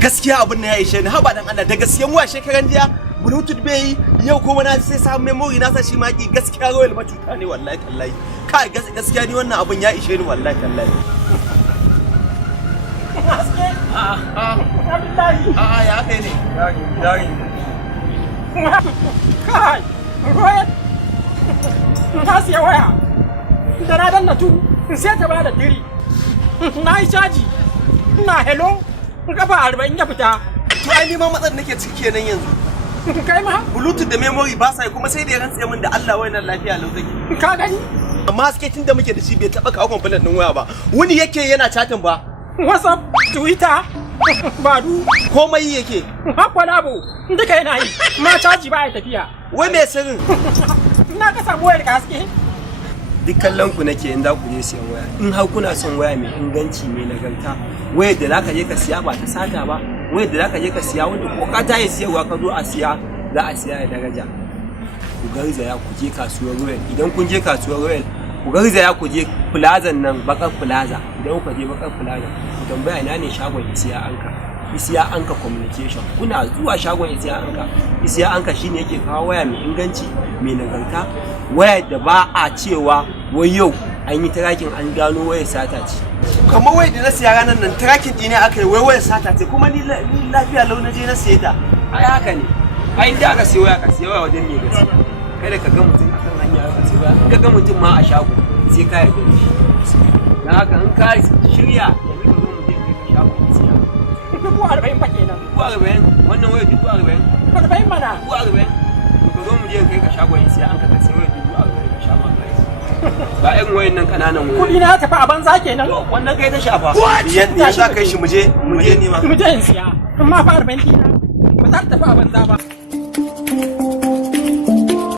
gaskiya abin nan ya ishe ni haba dan Allah da gaskiyan wa shekaran jiya bluetooth bai yi yau kuma na sai samu memory na sa shi maki gaskiya royal macuta ne wallahi tallahi kai gaskiya ni wannan abin ya ishe ni wallahi tallahi ya kai ne yari kai royal na siya waya da na danna tu sai ta bada diri na yi caji na hello kafa 40 ya fita to ai neman matsar nake ciki kenan yanzu kai ma bluetooth da memory ba sai kuma sai da ya rantse min da Allah wayannan lafiya lau take ka gani amma haske tun da muke da shi bai taba kawo complaint din waya ba wani yake yana chatting ba WhatsApp Twitter badu komai yake hakwa labo duka yana yi ma caji ba ya tafiya wai me sirrin na ka samu wayar ka haske duk kallon ku nake in za ku je siyan waya in har kuna son waya mai inganci mai nagarta wayar da zaka je ka siya ba ta sata ba wayar da zaka je ka siya wanda ko ka tayi siyarwa ka zo a siya za a siya da daraja ku garzaya ku je kasuwar Royal idan kun je kasuwar Royal ku garzaya ku je plaza nan bakar plaza idan ku je bakar plaza ku tambaya ina ne shagon Isiya Anka communication kuna zuwa shagon Isiya Anka shine yake kawo waya mai inganci mai nagarta waya da ba a cewa wai yau an yi tracking an gano wayar sata ce kamar wayar da na siya ranar nan tracking ɗine aka yi wayar sata ce kuma ni lafiya lau na je na siye ta ai haka ne ai da aka siya waya ka siya waya wajen mai gaskiya kada ka ga mutum akan hanya aka siya waya ka ga mutum ma a shago sai ka yarda da shi dan haka in ka shirya yanzu ka zo mu je kai shago ka siya 40 fa kenan 40 wannan wayar 40 mana 40 to ka zo mu je kai ka shago Isiya Anka ka siya wayar 40 ka sha ma ba yan wayan nan kananan wayoyi kudi na tafi a banza kenan wannan kai ta shafa ya za kai shi mu je ni ma mu je in siya amma fa 40 na ba za ta tafi a banza ba